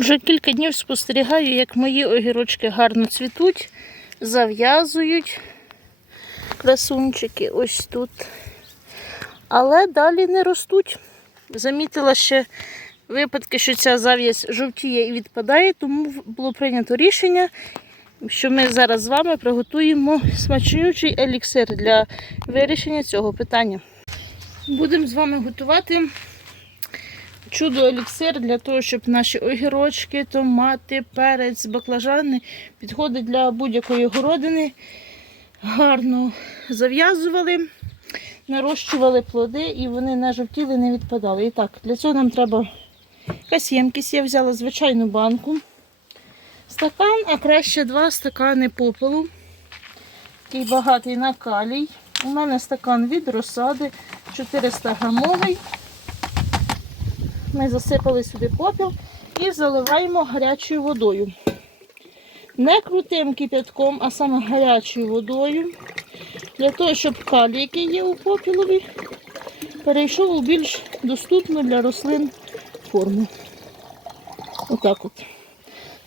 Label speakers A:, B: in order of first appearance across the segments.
A: Вже кілька днів спостерігаю, як мої огірочки гарно цвітуть, зав'язують красунчики ось тут. Але далі не ростуть. Замітила ще випадки, що ця зав'язь жовтіє і відпадає, тому було прийнято рішення, що ми зараз з вами приготуємо смачнючий еліксир для вирішення цього питання. Будемо з вами готувати чудо еліксир для того, щоб наші огірочки, томати, перець, баклажани підходить для будь-якої городини. Гарно зав'язували, нарощували плоди і вони не жовтіли, не відпадали. І так, для цього нам треба якась ємкість. Я взяла звичайну банку. Стакан, а краще два стакани попелу. Такий багатий на калій. У мене стакан від розсади 400 грамовий. Ми засипали сюди попіл і заливаємо гарячою водою. Не крутим кипятком, а саме гарячою водою. Для того, щоб калій, який є у попілові, перейшов у більш доступну для рослин форму. Отак от.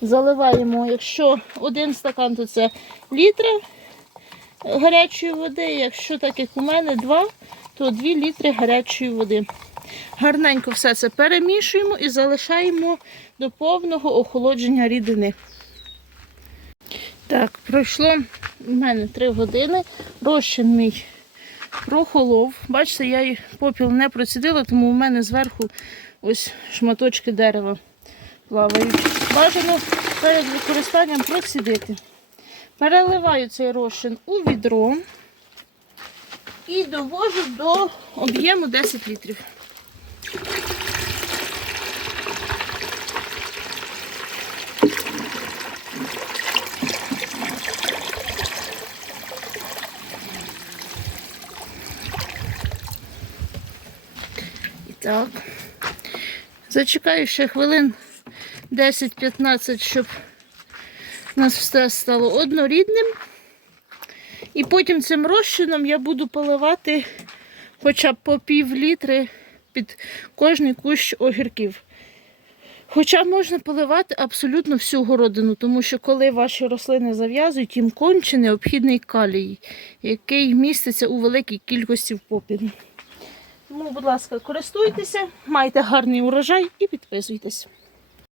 A: Заливаємо, якщо один стакан, то це літри гарячої води. Якщо так як у мене два, то 2 літри гарячої води. Гарненько все це перемішуємо і залишаємо до повного охолодження рідини. Так, пройшло в мене 3 години. Розчин мій прохолов. Бачите, я попіл не процідила, тому в мене зверху ось шматочки дерева плавають. Бажано перед використанням процідити. Переливаю цей розчин у відро і довожу до об'єму 10 літрів. Так. Зачекаю ще хвилин 10-15, щоб у нас все стало однорідним. І потім цим розчином я буду поливати хоча б по пів літри під кожний кущ огірків. Хоча можна поливати абсолютно всю городину, тому що коли ваші рослини зав'язують, їм конче необхідний калій, який міститься у великій кількості в попілі. Тому, будь ласка, користуйтеся, майте гарний урожай і підписуйтесь.